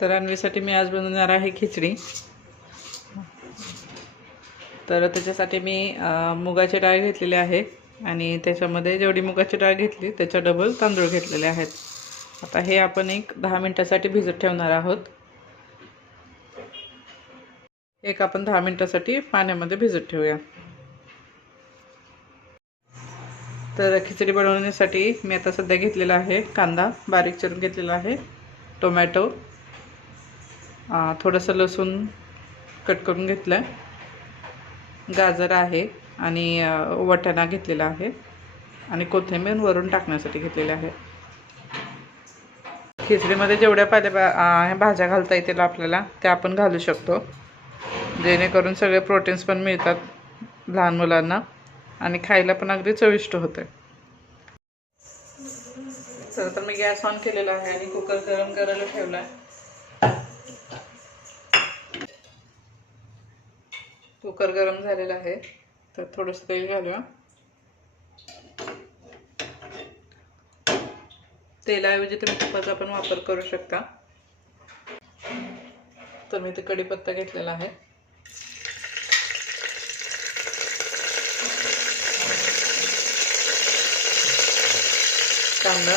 तर अन्वीसाठी मी आज बनवणार आहे खिचडी। तर त्याच्यासाठी मी मुगाची डाळ घेतलेली आहे आणि त्याच्यामध्ये जेवढी मुगाची डाळ घेतली त्याच्या डबल तांदूळ घेतलेले आहेत। आता हे आपण एक 10 मिनिटांसाठी भिजत ठेवणार आहोत। एक आपण 10 मिनिटांसाठी पाण्यामध्ये भिजत ठेवूया। तर खिचडी बनवण्यासाठी मी आता सध्या घेतलेला आहे कांदा बारीक चिरून घेतलेला आहे, टोमॅटो, थोडंसं लसूण कट करून घेतलं, गाजर आहे आणि वाटाणा घेतलेला आहे आणि कोथिंबीर वरून टाकण्यासाठी घेतलेले आहे। खिचडीमध्ये जेवढ्या भाज्या घालता येतील आपल्याला त्या आपण घालू शकतो, जेणेकरून सगळे प्रोटीन्स पण मिळतात लहान मुलांना आणि खायला पण अगदी चविष्ट होते। तर मी गॅस ऑन केलेला आहे आणि कुकर गरम करायला ठेवला आहे। कुकर गरम झालेला आहे तर थोडंसं तेल घालूया। तेलाऐवजी तुम्ही तुपाचा पण वापर करू शकता। तर मी इथे कढीपत्ता घेतलेला आहे, कांदा,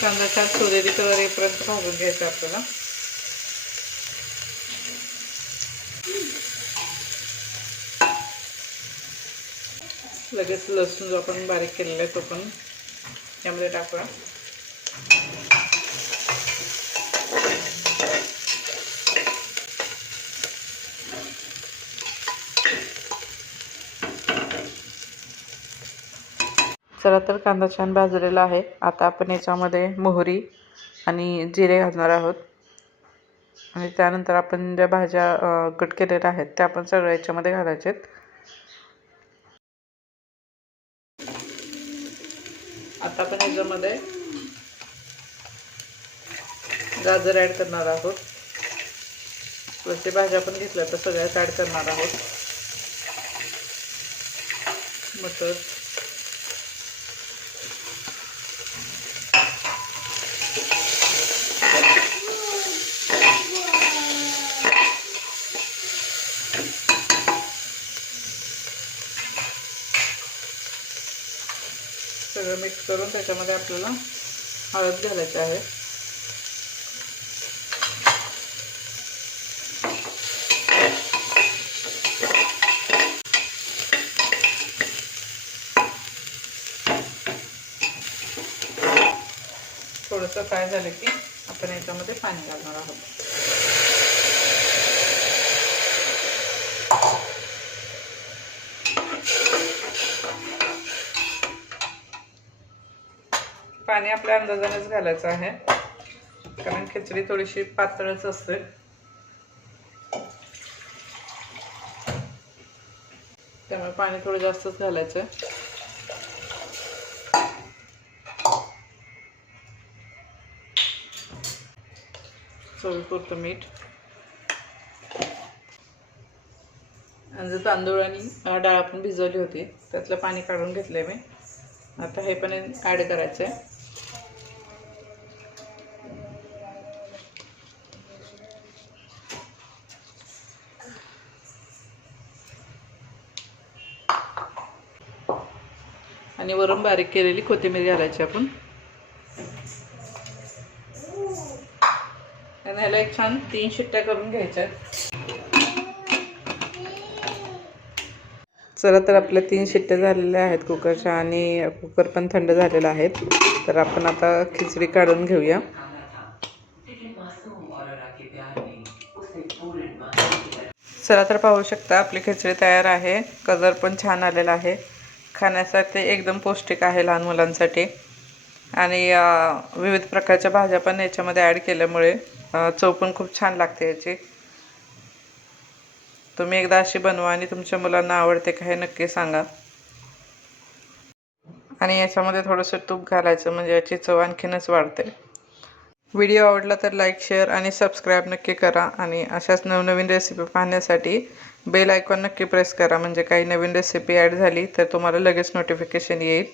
कांदा छान सोनेरी कलर येईपर्यंत भाजून घ्यायचा आपल्याला। लगेच लसूण जो आपण बारीक केलेला आहे तो पण यामध्ये टाकूया। चला तर कांदा छान भाजलेला आहे। आता आपण याच्यामध्ये मोहरी आणि जिरे घालणार आहोत आणि त्यानंतर आपण ज्या भाज्या कट केलेल्या आहेत त्या आपण सगळ्या याच्यामध्ये घालायचे आहेत। आता आपण याच्यामध्ये गाजर ॲड करणार आहोत, जसे भाज्या आपण घेतल्या तर सगळ्याच ॲड करणार आहोत। मटर, सगळं मिक्स करून त्याच्यामध्ये आपल्याला हळद घालायची आहे। थोडंसं फ्राय झालं की आपण याच्यामध्ये पाणी घालणार आहोत। पाणी आपल्या अंदाजानेच घालायचं आहे, कारण खिचडी थोडीशी पातळच असते। त्यामुळे पाणी थोडं जास्तच घालायचं आहे। चवीपुरतं मीठ आणि जो तांदूळ आणि डाळ आपण भिजवली होती त्यातलं पाणी काढून घेतलंय मी। आता हे पण ॲड करायचं आहे। आणि वरून बारीक केलेली कोथिंबीर घालायची आपण आणि ह्याला एक छान 3 शिट्ट्या करून घ्यायच्या। चला तर आपल्या 3 शिट्ट्या झालेल्या आहेत कुकरच्या आणि कुकर पण थंड झालेला आहे। तर आपण आता खिचडी काढून घेऊया। चला तर पाहू शकता आपली खिचडी तयार आहे। कलर पण छान आलेला आहे, खाण्यासाठी एकदम पौष्टिक आहे लहान मुलांसाठी आणि विविध प्रकारच्या भाज्या पण याच्यामध्ये ॲड केल्यामुळे चव पण खूप छान लागते याची। तुम्ही एकदा अशी बनवा आणि तुमच्या मुलांना आवडते का हे नक्की सांगा। आणि याच्यामध्ये थोडंसं तूप घालायचं म्हणजे याची चव आणखीनच वाढते। व्हिडिओ आवडला तर लाईक शेअर आणि सबस्क्राईब नक्की करा आणि अशाच नवनवीन रेसिपी पाहण्यासाठी बेल आयकॉन नक्की प्रेस करा म्हणजे काही नवीन रेसिपी ॲड झाली तर तुम्हाला लगेच नोटिफिकेशन येईल.